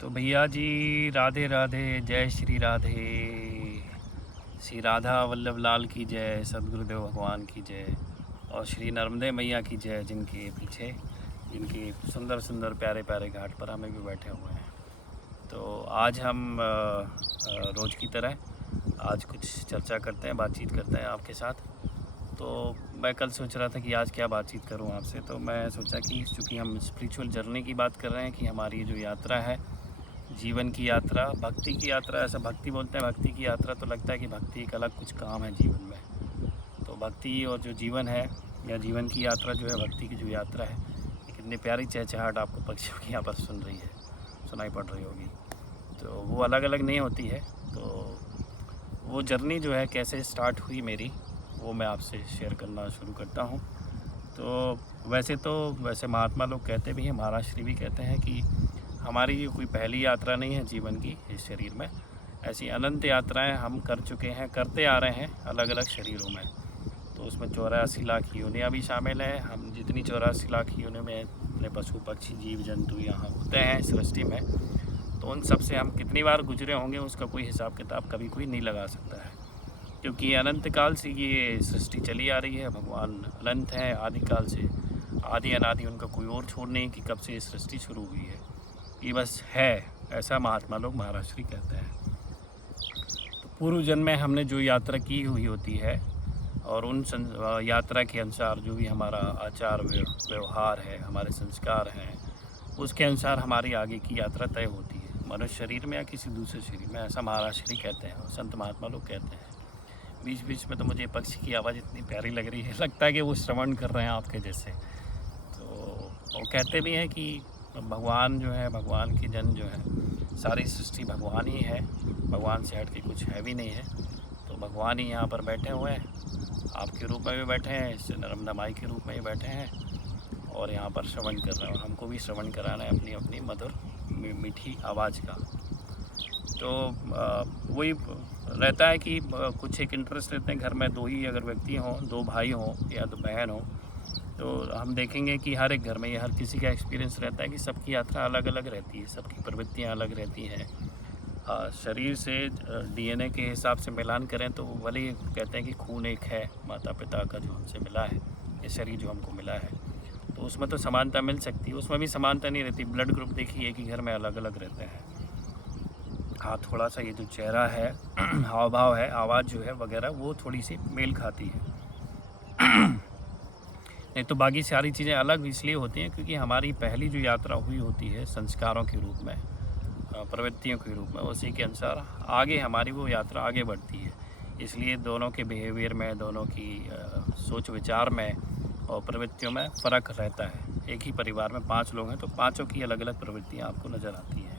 तो भैया जी, राधे राधे, जय श्री राधे। श्री राधा वल्लभ लाल की जय, सदगुरुदेव भगवान की जय और श्री नर्मदे मैया की जय, जिनके पीछे जिनके सुंदर सुंदर प्यारे प्यारे घाट पर हमें भी बैठे हुए हैं। तो आज हम रोज़ की तरह आज कुछ चर्चा करते हैं, बातचीत करते हैं आपके साथ। तो मैं कल सोच रहा था कि आज क्या बातचीत करूं आपसे, तो मैं सोचा कि चूँकि हम स्पिरिचुअल जर्नी की बात कर रहे हैं कि हमारी जो यात्रा है, जीवन की यात्रा, भक्ति की यात्रा, ऐसा भक्ति बोलते हैं भक्ति की यात्रा, तो लगता है कि भक्ति एक अलग कुछ काम है जीवन में। तो भक्ति और जो जीवन है या जीवन की यात्रा जो है, भक्ति की जो यात्रा है, ये कितनी प्यारी चहचहाट आपको पक्षियों की यहाँ पर सुनाई पड़ रही होगी। तो वो अलग अलग नहीं होती है। तो वो जर्नी जो है कैसे स्टार्ट हुई मेरी, वो मैं आपसे शेयर करना शुरू करता हूँ। तो वैसे महात्मा लोग कहते भी हैं, महाराज श्री भी कहते हैं कि हमारी ये कोई पहली यात्रा नहीं है जीवन की इस शरीर में। ऐसी अनंत यात्राएं हम कर चुके हैं, करते आ रहे हैं अलग अलग शरीरों में। तो उसमें 84 लाख योनियाँ भी शामिल हैं। हम जितनी 84 लाख योनियों में अपने पशु पक्षी जीव जंतु यहाँ होते हैं सृष्टि में, तो उन सब से हम कितनी बार गुजरे होंगे उसका कोई हिसाब किताब कभी कोई नहीं लगा सकता है, क्योंकि अनंत काल से ये सृष्टि चली आ रही है। भगवान अनंत है, आदिकाल से, आदि अनादि उनका कोई और छोड़ नहीं कि कब से ये सृष्टि शुरू हुई है, ये बस है। ऐसा महात्मा लोग, महाराज श्री कहते हैं। तो पूर्व जन्म में हमने जो यात्रा की हुई होती है और उन यात्रा के अनुसार जो भी हमारा आचार व्यवहार है, हमारे संस्कार हैं, उसके अनुसार हमारी आगे की यात्रा तय होती है, मनुष्य शरीर में या किसी दूसरे शरीर में। ऐसा महाराज श्री कहते हैं और संत महात्मा लोग कहते हैं। बीच बीच में तो मुझे पक्षी की आवाज़ इतनी प्यारी लग रही है, लगता है कि वो श्रवण कर रहे हैं आपके जैसे। तो वो कहते भी हैं कि भगवान जो है, भगवान के जन जो है, सारी सृष्टि भगवान ही है, भगवान से हट के कुछ है भी नहीं है। तो भगवान ही यहाँ पर बैठे हुए हैं, आपके रूप में भी बैठे हैं, इस नर्मदा माई के रूप में भी बैठे हैं और यहाँ पर श्रवण कर रहे हैं और हमको भी श्रवण कराना है अपनी अपनी मधुर मीठी आवाज़ का। तो वही रहता है कि कुछ एक इंटरेस्ट रहते हैं। घर में दो ही अगर व्यक्ति हों, दो भाई हों या दो बहन हों, तो हम देखेंगे कि हर एक घर में ये हर किसी का एक्सपीरियंस रहता है कि सबकी यात्रा अलग अलग रहती है, सबकी प्रवृत्तियाँ अलग रहती हैं। शरीर से डीएनए के हिसाब से मिलान करें तो भले ही कहते हैं कि खून एक है, माता पिता का जो हमसे मिला है, ये शरीर जो हमको मिला है, तो उसमें तो समानता मिल सकती है, उसमें भी समानता नहीं रहती। ब्लड ग्रुप देखिए कि घर में अलग अलग रहते हैं। हाँ, थोड़ा सा ये जो चेहरा है, हाव भाव है, आवाज़ जो है वगैरह, वो थोड़ी सी मेल खाती है। नहीं तो बाकी सारी चीज़ें अलग इसलिए होती हैं क्योंकि हमारी पहली जो यात्रा हुई होती है संस्कारों के रूप में, प्रवृत्तियों के रूप में, उसी के अनुसार आगे हमारी वो यात्रा आगे बढ़ती है। इसलिए दोनों के बिहेवियर में, दोनों की सोच विचार में और प्रवृत्तियों में फ़र्क रहता है। एक ही परिवार में 5 लोग हैं तो पाँचों की अलग अलग प्रवृत्तियाँ आपको नज़र आती हैं।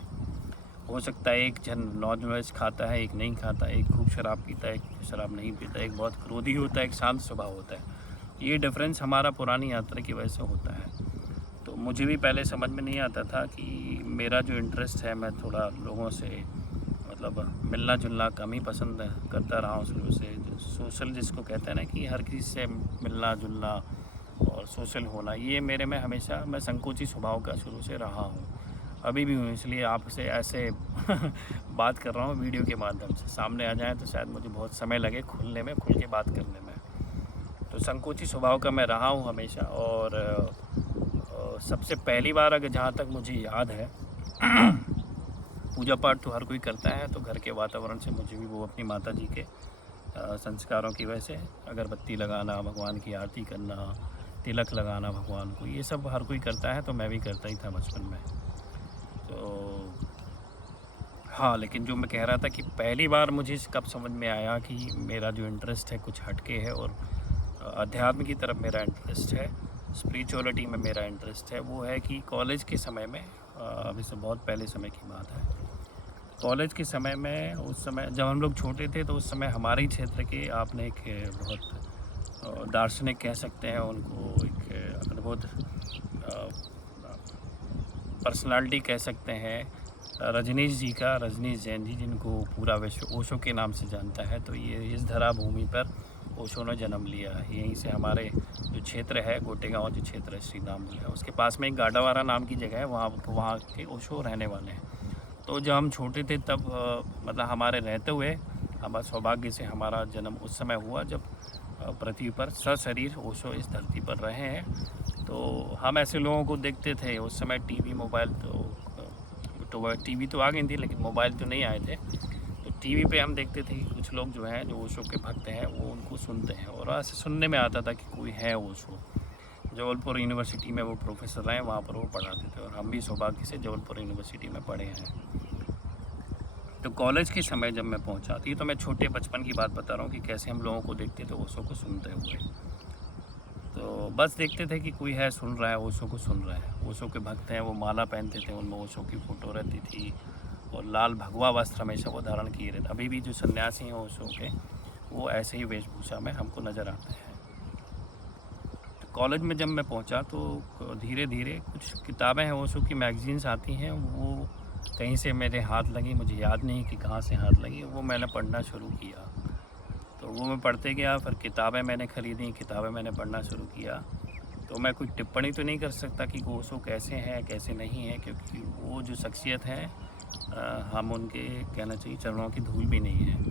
हो सकता है एक जन नॉन वेज खाता है, एक नहीं खाता, एक खूब शराब पीता है, एक शराब नहीं पीता, एक बहुत क्रोधी होता है, एक शांत स्वभाव होता है। ये डिफरेंस हमारा पुरानी यात्रा की वजह से होता है। तो मुझे भी पहले समझ में नहीं आता था कि मेरा जो इंटरेस्ट है, मैं थोड़ा लोगों से मतलब मिलना जुलना कम ही पसंद करता रहा हूँ शुरू से। जो सोशल जिसको कहते हैं ना, कि हर किसी से मिलना जुलना और सोशल होना, ये मेरे में हमेशा, मैं संकोची स्वभाव का शुरू से रहा हूँ, अभी भी हूँ। इसलिए आपसे ऐसे बात कर रहा हूँ वीडियो के माध्यम से। सामने आ जाए तो शायद मुझे बहुत समय लगे खुलने में, खुल के बात करने में। तो संकोची स्वभाव का मैं रहा हूँ हमेशा। और सबसे पहली बार अगर जहाँ तक मुझे याद है, पूजा पाठ तो हर कोई करता है, तो घर के वातावरण से मुझे भी वो अपनी माता जी के संस्कारों की वजह से अगरबत्ती लगाना, भगवान की आरती करना, तिलक लगाना भगवान को, ये सब हर कोई करता है, तो मैं भी करता ही था बचपन में। तो हाँ, लेकिन जो मैं कह रहा था कि पहली बार मुझे कब समझ में आया कि मेरा जो इंटरेस्ट है कुछ हटके है और अध्यात्म की तरफ मेरा इंटरेस्ट है, स्पिरिचुअलिटी में मेरा इंटरेस्ट है, वो है कि कॉलेज के समय में, अभी से बहुत पहले समय की बात है। कॉलेज के समय में, उस समय जब हम लोग छोटे थे, तो उस समय हमारे ही क्षेत्र के, आपने एक बहुत दार्शनिक कह सकते हैं उनको, एक अद्भुत पर्सनालिटी कह सकते हैं, रजनीश जैन जी, जिनको पूरा विश्व ओशो के नाम से जानता है। तो ये इस धरा भूमि पर ओशो ने जन्म लिया। यहीं से हमारे जो क्षेत्र है, गोटेगांव जो क्षेत्र है, श्री धाम जो है, उसके पास में एक गाडावारा नाम की जगह है, वहाँ के ओशो रहने वाले हैं। तो जब हम छोटे थे तब मतलब हमारे रहते हुए हमारा सौभाग्य से हमारा जन्म उस समय हुआ जब पृथ्वी पर सशरीर ओशो इस धरती पर रहे हैं। तो हम ऐसे लोगों को देखते थे उस समय। टीवी मोबाइल तो टीवी तो आ गई थी लेकिन मोबाइल तो नहीं आए थे। तो टीवी पे हम देखते थे कि कुछ लोग जो हैं जो ओशो के भक्त हैं वो उनको सुनते हैं, और ऐसे सुनने में आता था कि कोई है ओशो। जबलपुर यूनिवर्सिटी में वो प्रोफेसर रहे, वहाँ पर वो पढ़ाते थे, और हम भी सौभाग्य से जबलपुर यूनिवर्सिटी में पढ़े हैं। तो कॉलेज के समय जब मैं पहुँचा थी, तो मैं छोटे बचपन की बात बता रहा हूँ कि कैसे हम लोगों को देखते थे ओशो को सुनते हुए। तो बस देखते थे कि कोई है सुन रहा है, ओशो को सुन रहा है। ओशो के भक्त हैं, वो माला पहनते थे, उनमें ओशो की फ़ोटो रहती थी, और लाल भगवा वस्त्र हमेशा वो धारण किए रहते। अभी भी जो सन्यासी हैं ओशो के, वो ऐसे ही वेशभूषा में हमको नज़र आते हैं। तो कॉलेज में जब मैं पहुंचा तो धीरे धीरे कुछ किताबें हैं ओशो की, मैगज़ीन्स आती हैं, वो कहीं से मेरे हाथ लगी, मुझे याद नहीं कि कहाँ से हाथ लगी, वो मैंने पढ़ना शुरू किया। तो वो मैं पढ़ते गया, फिर किताबें मैंने ख़रीदी, किताबें मैंने पढ़ना शुरू किया। तो मैं कोई टिप्पणी तो नहीं कर सकता कि ओशो कैसे हैं कैसे नहीं है, क्योंकि वो जो शख्सियत है हम उनके कहना चाहिए चरणों की धूल भी नहीं है।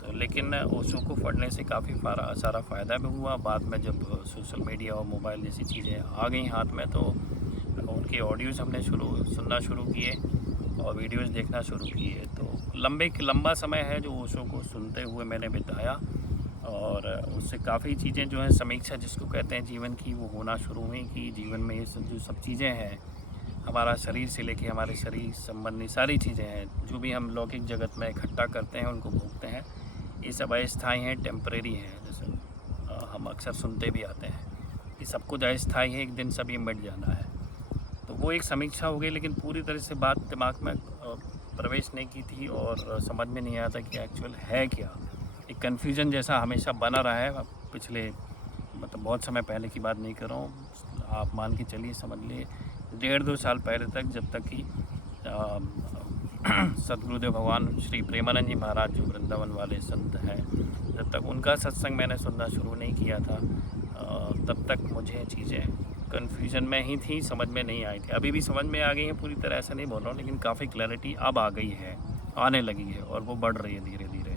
तो लेकिन ओशो को पढ़ने से काफ़ी सारा फ़ायदा भी हुआ। बाद में जब सोशल मीडिया और मोबाइल जैसी चीज़ें आ गई हाथ में, तो उनके ऑडियोज़ हमने सुनना शुरू किए और वीडियोज़ देखना शुरू किए। तो लंबा समय है जो ओशो को सुनते हुए मैंने बिताया, और उससे काफ़ी चीज़ें जो हैं समीक्षा जिसको कहते हैं जीवन की, वो होना शुरू हुई कि जीवन में ये जो सब चीज़ें हैं, हमारा शरीर से लेके हमारे शरीर संबंधी सारी चीज़ें हैं, जो भी हम लौकिक जगत में इकट्ठा करते हैं उनको भोगते हैं, ये सब अस्थायी हैं, टेम्परेरी हैं। जैसे हम अक्सर सुनते भी आते हैं कि सब कुछ अस्थायी है, एक दिन सब ये मिट जाना है। तो वो एक समीक्षा हो गई, लेकिन पूरी तरह से बात दिमाग में प्रवेश नहीं की थी, और समझ में नहीं आया था कि एक्चुअल है क्या। एक कन्फ्यूजन जैसा हमेशा बना रहा है। पिछले मतलब बहुत समय पहले की बात नहीं कर रहा हूँ, आप मान के चलिए, समझ लिए 1.5-2 साल पहले तक, जब तक कि सदगुरुदेव भगवान श्री प्रेमानंद जी महाराज जो वृंदावन वाले संत हैं, जब तक उनका सत्संग मैंने सुनना शुरू नहीं किया था, तब तक मुझे चीज़ें कन्फ्यूजन में ही थी, समझ में नहीं आई थी। अभी भी समझ में आ गई हैं पूरी तरह, ऐसा नहीं बोल रहा हूँ, लेकिन काफ़ी क्लैरिटी अब आ गई है, आने लगी है, और वो बढ़ रही है धीरे धीरे।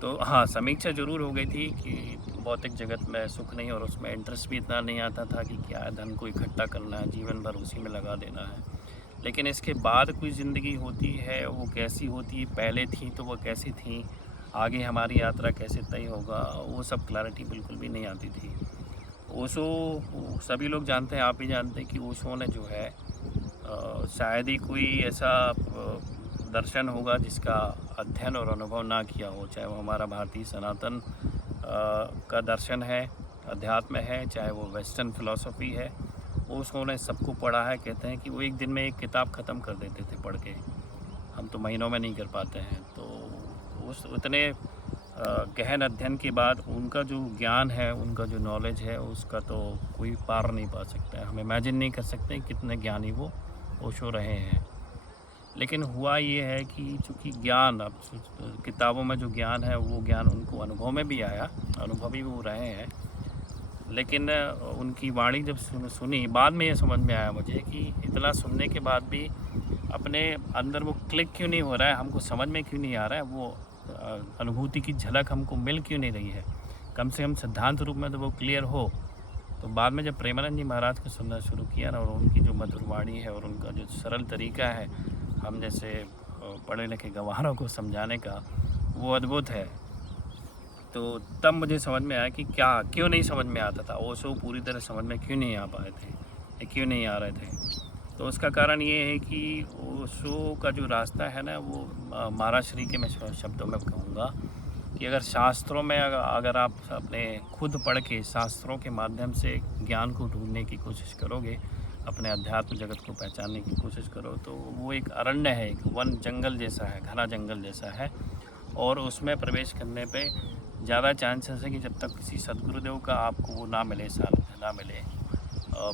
तो हाँ, समीक्षा ज़रूर हो गई थी कि भौतिक जगत में सुख नहीं, और उसमें इंटरेस्ट भी इतना नहीं आता था कि क्या है, धन को इकट्ठा करना है, जीवन भर उसी में लगा देना है। लेकिन इसके बाद कोई ज़िंदगी होती है, वो कैसी होती है, पहले थी तो वो कैसी थी, आगे हमारी यात्रा कैसे तय होगा, वो सब क्लैरिटी बिल्कुल भी नहीं आती थी। ओशो सभी लोग जानते हैं, आप भी जानते हैं कि ओशो ने जो है शायद ही कोई ऐसा दर्शन होगा जिसका अध्ययन और अनुभव ना किया हो, चाहे वो हमारा भारतीय सनातन का दर्शन है, अध्यात्म है, चाहे वो वेस्टर्न फ़िलॉसफी है। ओशो ने सबको पढ़ा है। कहते हैं कि वो एक दिन में एक किताब ख़त्म कर देते थे पढ़ के, हम तो महीनों में नहीं कर पाते हैं। तो उस उतने गहन अध्ययन के बाद उनका जो ज्ञान है, उनका जो नॉलेज है, उसका तो कोई पार नहीं पा सकता है। हम इमेजिन नहीं कर सकते कितने ज्ञानी वो ओशो रहे हैं। लेकिन हुआ ये है कि चूँकि ज्ञान, अब किताबों में जो ज्ञान है वो ज्ञान उनको अनुभव में भी आया, अनुभवी वो रहे हैं। लेकिन उनकी वाणी जब सुनी, बाद में ये समझ में आया मुझे कि इतना सुनने के बाद भी अपने अंदर वो क्लिक क्यों नहीं हो रहा है, हमको समझ में क्यों नहीं आ रहा है, वो अनुभूति की झलक हमको मिल क्यों नहीं रही है। कम से कम सिद्धांत रूप में तो वो क्लियर हो। तो बाद में जब प्रेमानंद जी महाराज को सुनना शुरू किया ना, और उनकी जो मधुर वाणी है और उनका जो सरल तरीका है हम जैसे पढ़े लिखे गंवारों को समझाने का, वो अद्भुत है। तो तब मुझे समझ में आया कि क्यों नहीं समझ में आता था, ओशो पूरी तरह समझ में क्यों नहीं आ पाए थे, क्यों नहीं आ रहे थे। तो उसका कारण ये है कि ओशो का जो रास्ता है ना, वो महाराज श्री के मैं शब्दों में कहूँगा कि अगर शास्त्रों में अगर आप अपने खुद पढ़ के शास्त्रों के माध्यम से ज्ञान को ढूंढने की कोशिश करोगे, अपने अध्यात्म जगत को पहचानने की कोशिश करो, तो वो एक अरण्य है, एक वन जंगल जैसा है, घना जंगल जैसा है। और उसमें प्रवेश करने पे ज़्यादा चांसेस है कि जब तक किसी सदगुरुदेव का आपको वो ना मिले, सानिध्य ना मिले,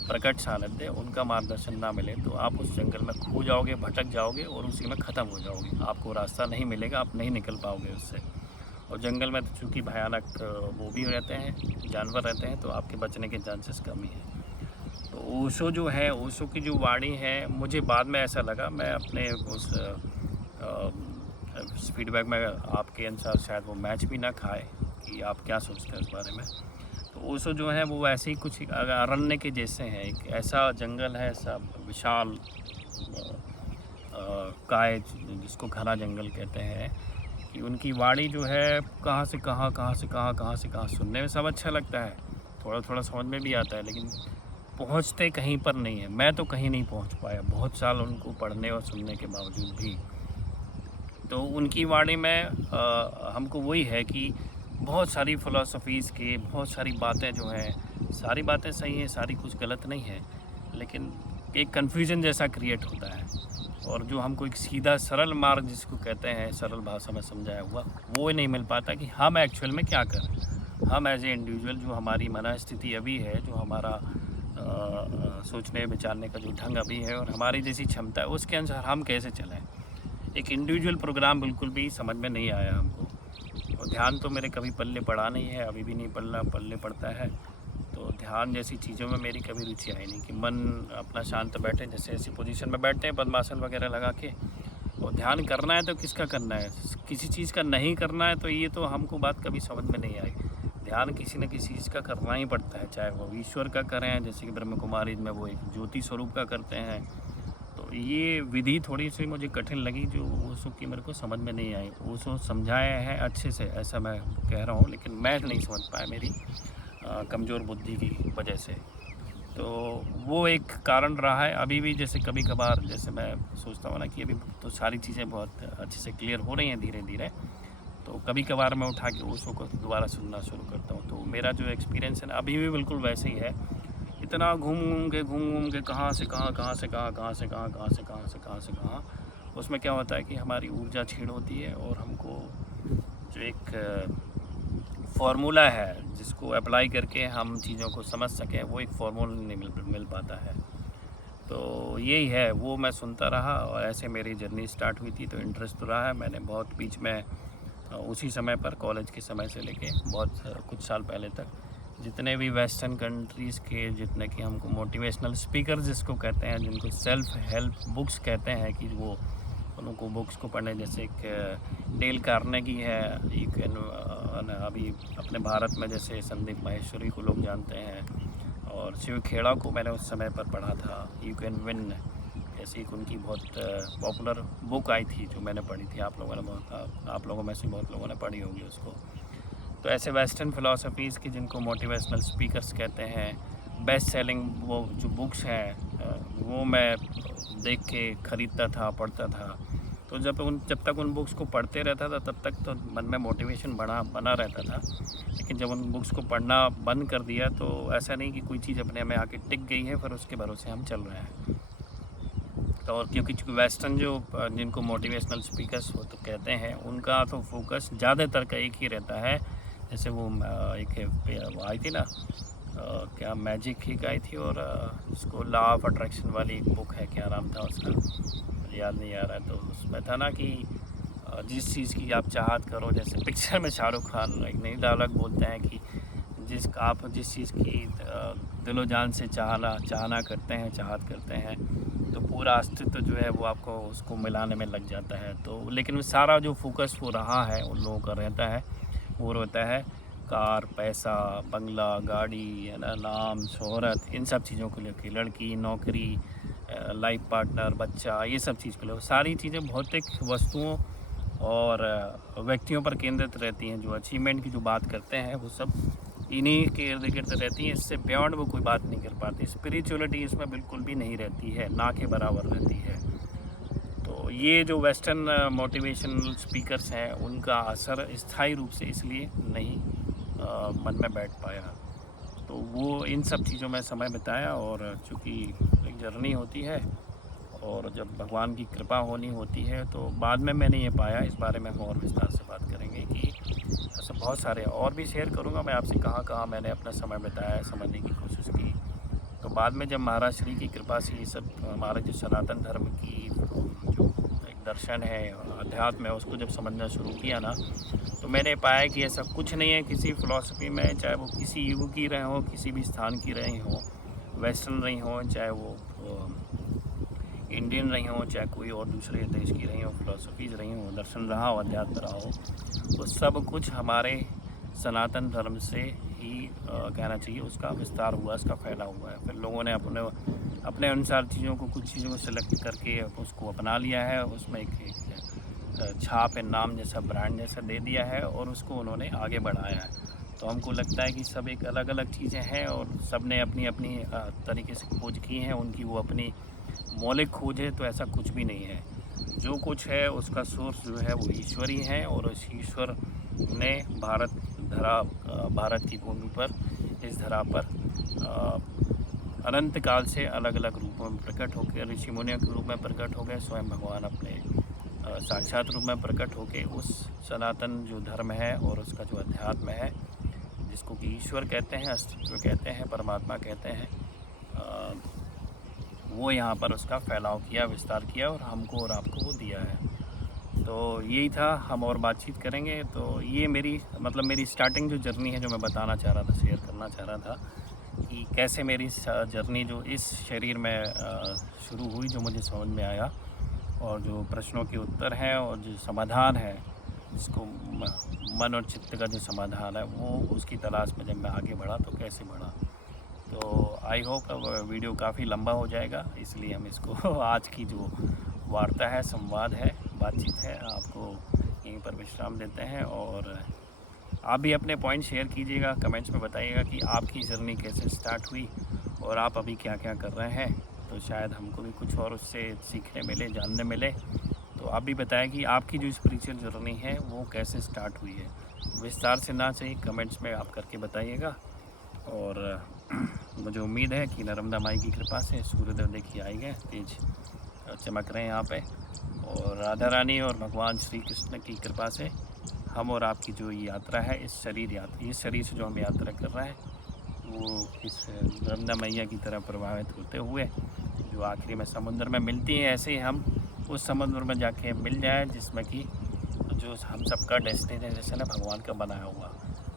प्रकट सानिध्य, उनका मार्गदर्शन ना मिले, तो आप उस जंगल में खो जाओगे, भटक जाओगे और उसी में ख़त्म हो जाओगे। आपको रास्ता नहीं मिलेगा, आप नहीं निकल पाओगे उससे। और जंगल में तो चूँकि भयानक वो भी रहते हैं, जानवर रहते हैं, तो आपके बचने के चांसेस कम ही हैं। तो ओशो जो है, ओशो की जो वाणी है, मुझे बाद में ऐसा लगा, मैं अपने उस फीडबैक में आपके अनुसार शायद वो मैच भी ना खाए कि आप क्या सोचते हैं उस बारे में। तो ओशो जो है वो ऐसे ही कुछ अरण्य के जैसे हैं, एक ऐसा जंगल है, ऐसा विशाल काय जिसको घना जंगल कहते हैं, कि उनकी वाणी जो है कहाँ से कहाँ, कहाँ से कहाँ, कहाँ से कहाँ, सुनने में सब अच्छा लगता है, थोड़ा थोड़ा समझ में भी आता है, लेकिन पहुँचते कहीं पर नहीं है। मैं तो कहीं नहीं पहुँच पाया, बहुत साल उनको पढ़ने और सुनने के बावजूद भी। तो उनकी वाणी में हमको वही है कि बहुत सारी फ़िलासफ़ीज़ के, बहुत सारी बातें जो हैं, सारी बातें सही हैं, सारी कुछ गलत नहीं है, लेकिन एक कन्फ्यूजन जैसा क्रिएट होता है। और जो हमको एक सीधा सरल मार्ग जिसको कहते हैं, सरल भाषा में समझाया हुआ, वो नहीं मिल पाता कि हम एक्चुअल में क्या करें। हम एज ए इंडिविजुअल, जो हमारी मनस्थिति अभी है, जो हमारा सोचने विचारने का जो ढंग अभी है और हमारी जैसी क्षमता है, उसके अनुसार हम कैसे चलें। एक इंडिविजुअल प्रोग्राम बिल्कुल भी समझ में नहीं आया हमको। और ध्यान तो मेरे कभी पल्ले पड़ा नहीं है, अभी भी नहीं पल्ले पड़ता है। तो ध्यान जैसी चीज़ों में मेरी कभी रुचि आई नहीं कि मन अपना शांत बैठे, जैसे ऐसी पोजीशन में बैठते हैं पद्मासन वगैरह लगा के, और ध्यान करना है तो किसका करना है, किसी चीज़ का नहीं करना है, तो ये तो हमको बात कभी समझ में नहीं आई। ध्यान किसी न किसी चीज़ का करना ही पड़ता है, चाहे वो ईश्वर का करें, जैसे कि ब्रह्म कुमारी में वो एक ज्योति स्वरूप का करते हैं। तो ये विधि थोड़ी सी मुझे कठिन लगी, जो ओशो की मेरे को समझ में नहीं आई। ओशो समझाया है अच्छे से, ऐसा मैं कह रहा हूँ, लेकिन मैं नहीं समझ पाया, मेरी कमज़ोर बुद्धि की वजह से। तो वो एक कारण रहा है। अभी भी जैसे कभी कभार, जैसे मैं सोचता हूँ ना कि अभी तो सारी चीज़ें बहुत अच्छे से क्लियर हो रही हैं धीरे धीरे, तो कभी कभार मैं उठा के ओशो को दोबारा सुनना शुरू करता हूँ। तो मेरा जो एक्सपीरियंस है ना, अभी भी बिल्कुल वैसे ही है। इतना घूम घूम के कहाँ से कहाँ, कहाँ से कहाँ, कहाँ से कहाँ, कहाँ से कहाँ से कहाँ से कहाँ, उसमें क्या होता है कि हमारी ऊर्जा छीड़ होती है, और हमको जो एक फार्मूला है जिसको अप्लाई करके हम चीज़ों को समझ सकें, वो एक फार्मूला नहीं मिल पाता है। तो यही है, वो मैं सुनता रहा और ऐसे मेरी जर्नी स्टार्ट हुई थी। तो इंटरेस्ट तो रहा है, मैंने बहुत बीच में उसी समय पर, कॉलेज के समय से लेके बहुत कुछ साल पहले तक, जितने भी वेस्टर्न कंट्रीज़ के, जितने कि हमको मोटिवेशनल स्पीकर जिसको कहते हैं, जिनको सेल्फ हेल्प बुक्स कहते हैं, कि वो उनको बुक्स को पढ़ने, जैसे एक डेल कार्नेगी है, एक अभी अपने भारत में जैसे संदीप माहेश्वरी को लोग जानते हैं, और शिव खेड़ा को मैंने उस समय पर पढ़ा था, यू कैन विन, ऐसी एक उनकी बहुत पॉपुलर बुक आई थी जो मैंने पढ़ी थी। आप लोगों में से बहुत लोगों ने पढ़ी होगी उसको। तो ऐसे वेस्टर्न फ़िलासफ़ीज़ की, जिनको मोटिवेशनल स्पीकर्स कहते हैं, बेस्ट सेलिंग वो जो बुक्स हैं, वो मैं देख के ख़रीदता था, पढ़ता था। तो जब तक उन बुक्स को पढ़ते रहता था, तब तक तो मन में मोटिवेशन बना रहता था। लेकिन जब उन बुक्स को पढ़ना बंद कर दिया, तो ऐसा नहीं कि कोई चीज़ अपने में आके टिक गई है, फिर उसके भरोसे हम चल रहे हैं। तो और क्योंकि वेस्टर्न जो जिनको मोटिवेशनल स्पीकर्स वो तो कहते हैं, उनका तो फोकस ज़्यादातर का एक ही रहता है। जैसे वो एक आई थी ना, क्या मैजिक ही आई थी, और उसको लॉ ऑफ अट्रैक्शन वाली एक बुक है, क्या नाम था उसका, मुझे याद नहीं आ रहा है। तो उसमें था ना कि जिस चीज़ की आप चाहत करो, जैसे पिक्चर में शाहरुख खान एक नई डायलॉग बोलते हैं कि आप जिस चीज़ की दिलो जान से चाहना करते हैं, चाहत करते हैं, तो पूरा अस्तित्व जो है वो आपको उसको मिलाने में लग जाता है। तो लेकिन सारा जो फोकस वो रहा है उन लोगों का रहता है, वो रहता है कार, पैसा, बंगला, गाड़ी, है ना, नाम, शोहरत, इन सब चीज़ों को लेकर, लड़की, नौकरी, लाइफ पार्टनर, बच्चा, ये सब चीज़ को लेकर, सारी चीज़ें भौतिक वस्तुओं और व्यक्तियों पर केंद्रित रहती हैं। जो अचीवमेंट की जो बात करते हैं, वो सब इन्हीं के इर्द गिर्द रहती हैं। इससे बियॉन्ड वो कोई बात नहीं कर पाती। स्पिरिचुअलिटी इसमें बिल्कुल भी नहीं रहती है, ना के बराबर रहती है। तो ये जो वेस्टर्न मोटिवेशनल स्पीकर्स हैं, उनका असर स्थायी रूप से इसलिए नहीं मन में बैठ पाया। तो वो इन सब चीज़ों में समय बिताया, और चूँकि एक जर्नी होती है, और जब भगवान की कृपा होनी होती है, तो बाद में मैंने ये पाया। इस बारे में हम और विस्तार से बात करेंगे कि ऐसे बहुत सारे और भी शेयर करूँगा मैं आपसे, कहाँ मैंने अपना समय बिताया, समझने की कोशिश की। तो बाद में जब महाराज श्री की कृपा से ये सब हमारे जो सनातन धर्म की जो एक दर्शन है, अध्यात्म है, उसको जब समझना शुरू किया ना, तो मैंने पाया कि ऐसा कुछ नहीं है किसी फ़िलासफ़ी में, चाहे वो किसी युग की रहे हो, किसी भी स्थान की रहे हो, वेस्टर्न रही हों, चाहे वो इंडियन रही हों, चाहे कोई और दूसरे देश की रही हों, फ़िलासफ़ीज़ रही हों, दर्शन रहा हो, अध्यात्म रहा हो, वो सब कुछ हमारे सनातन धर्म से ही कहना चाहिए उसका विस्तार हुआ, इसका फैला हुआ है। फिर लोगों ने अपने अनुसार चीज़ों को, कुछ चीज़ों को सेलेक्ट करके उसको अपना लिया है, उसमें एक छाप, नाम जैसा, ब्रांड जैसा दे दिया है और उसको उन्होंने आगे बढ़ाया है। तो हमको लगता है कि सब एक अलग अलग चीज़ें हैं और सब ने अपनी अपनी तरीके से खोज की हैं, उनकी वो अपनी मौलिक खोज है। तो ऐसा कुछ भी नहीं है, जो कुछ है उसका सोर्स जो है वो ईश्वर ही है और उस ईश्वर ने भारत की भूमि पर, इस धरा पर अनंत काल से अलग अलग रूपों में प्रकट होकर, ऋषि मुनियों के रूप में प्रकट हो गए, स्वयं भगवान अपने साक्षात रूप में प्रकट होकर उस सनातन जो धर्म है और उसका जो अध्यात्म है, जिसको कि ईश्वर कहते हैं, अस्तित्व कहते हैं, परमात्मा कहते हैं, वो यहाँ पर उसका फैलाव किया, विस्तार किया और हमको और आपको वो दिया है। तो यही था, हम और बातचीत करेंगे। तो ये मेरी स्टार्टिंग जो जर्नी है, जो मैं बताना चाह रहा था, शेयर करना चाह रहा था कि कैसे मेरी जर्नी जो इस शरीर में शुरू हुई, जो मुझे समझ में आया और जो प्रश्नों के उत्तर हैं और जो समाधान है, जिसको मन और चित्त का जो समाधान है, वो उसकी तलाश में जब मैं आगे बढ़ा तो कैसे बढ़ा। तो आई होप वीडियो काफ़ी लंबा हो जाएगा, इसलिए हम इसको आज की जो वार्ता है, संवाद है, बातचीत है, आपको यहीं पर विश्राम देते हैं। और आप भी अपने पॉइंट शेयर कीजिएगा, कमेंट्स में बताइएगा कि आपकी जर्नी कैसे स्टार्ट हुई और आप अभी क्या क्या कर रहे हैं। तो शायद हमको भी कुछ और उससे सीखने मिले, जानने मिले। तो आप भी बताएं कि आपकी जो स्पिरिचुअल जर्नी है वो कैसे स्टार्ट हुई है। विस्तार से ना चाहिए, कमेंट्स में आप करके बताइएगा। और मुझे उम्मीद है कि नर्मदा माई की कृपा से सूर्यदेव देखिए आए गए, तेज चमक रहे हैं यहाँ पे, और राधा रानी और भगवान श्री कृष्ण की कृपा से हम और आपकी जो यात्रा है, इस शरीर से जो हम यात्रा कर रहे हैं, वो इस नर्मदा मैया की तरह प्रभावित होते हुए जो आखिरी में समुद्र में मिलती है, ऐसे ही हम उस समुद्र में जाके मिल जाए, जिसमें कि जो हम सबका डेस्टिनेशन है भगवान का बनाया हुआ,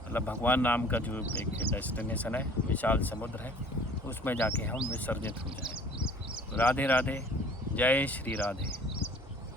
मतलब भगवान नाम का जो एक डेस्टिनेशन है, विशाल समुद्र है, उसमें जाके हम विसर्जित हो जाएं। राधे राधे, जय श्री राधे।